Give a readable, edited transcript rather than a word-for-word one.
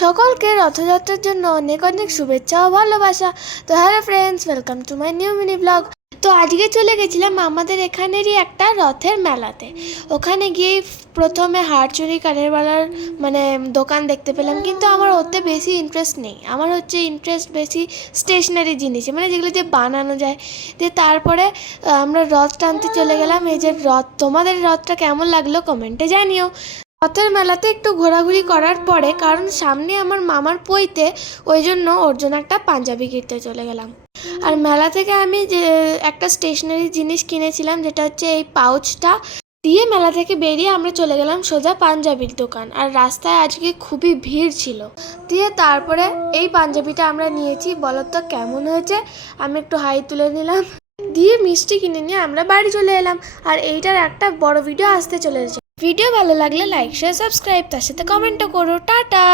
সকলকে রথযাত্রার জন্য অনেক অনেক শুভেচ্ছা ও ভালোবাসা। তো hello friends, welcome to my new mini blog. তো আজকে চলে গেছিলাম আমাদের এখানেরই একটা রথের মেলাতে। ওখানে গিয়ে প্রথমে হাড়চুরি কানের বালার দোকান দেখতে পেলাম, কিন্তু আমার ওতে বেশি ইন্টারেস্ট নেই। আমার হচ্ছে ইন্টারেস্ট বেশি স্টেশনারি জিনিসে, যেগুলো দিয়ে বানানো যায়। দিয়ে তারপরে আমরা রথ টানতে চলে গেলাম। এই যে রথ, তোমাদের রথটা কেমন লাগলো কমেন্টে জানিও। রথের মেলাতে একটু ঘোরাঘুরি করার পরে, কারণ সামনে আমার মামার পৈতে, ওই জন্য ওর জন্য একটা পাঞ্জাবি কিনতে চলে গেলাম। আর মেলা থেকে আমি যে একটা স্টেশনারি জিনিস কিনেছিলাম, যেটা হচ্ছে এই পাউচটা দিয়ে, মেলা থেকে বেরিয়ে আমরা চলে গেলাম সোজা পাঞ্জাবির দোকান। আর রাস্তায় আজকে খুবই ভিড় ছিল। দিয়ে তারপরে এই পাঞ্জাবিটা আমরা নিয়েছি। বলো তো কেমন হয়েছে? আমি একটু হাই তুলে নিলাম, দিয়ে মিষ্টি কিনে নিয়ে আমরা বাড়ি চলে এলাম। আর এইটার একটা বড় ভিডিও আসতে চলেছে। ভিডিও ভালো লাগলে লাইক শেয়ার সাবস্ক্রাইব, তার সাথে কমেন্টও করো। টাটা।